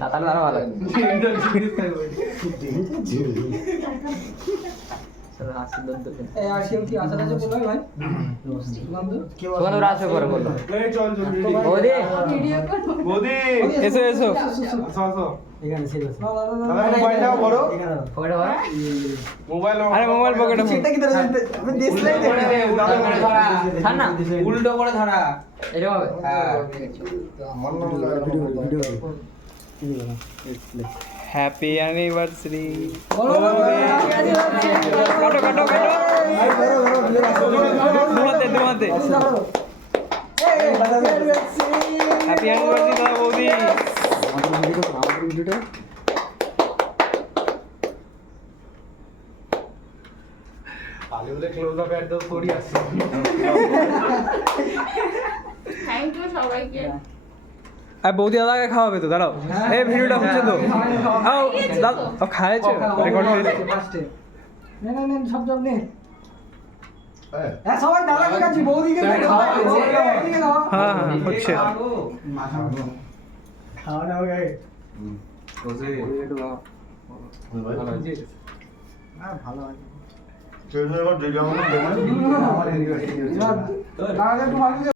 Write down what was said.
তাহলে আরো ভালো এসো এসো মোবাইল পকেটে উল্টো করে ধরা হ্যাপি অ্যানিভার্সারি কাটো কাটো কাটো দুমাতে দুমাতে হ্যাপি অ্যানিভার্সারি দাদা বৌদি আর বৌদি দাদাকে খাওয়াবে তো দাঁড়াও এই ভিডিওটা হচ্ছে তো খাইছো রেকর্ড হয়েছে সব সব নে সবাই দাদাকে কাছে বৌদিকে হ্যাঁ হচ্ছে খাওয়া দাওয়া গায়ে ভালো আছে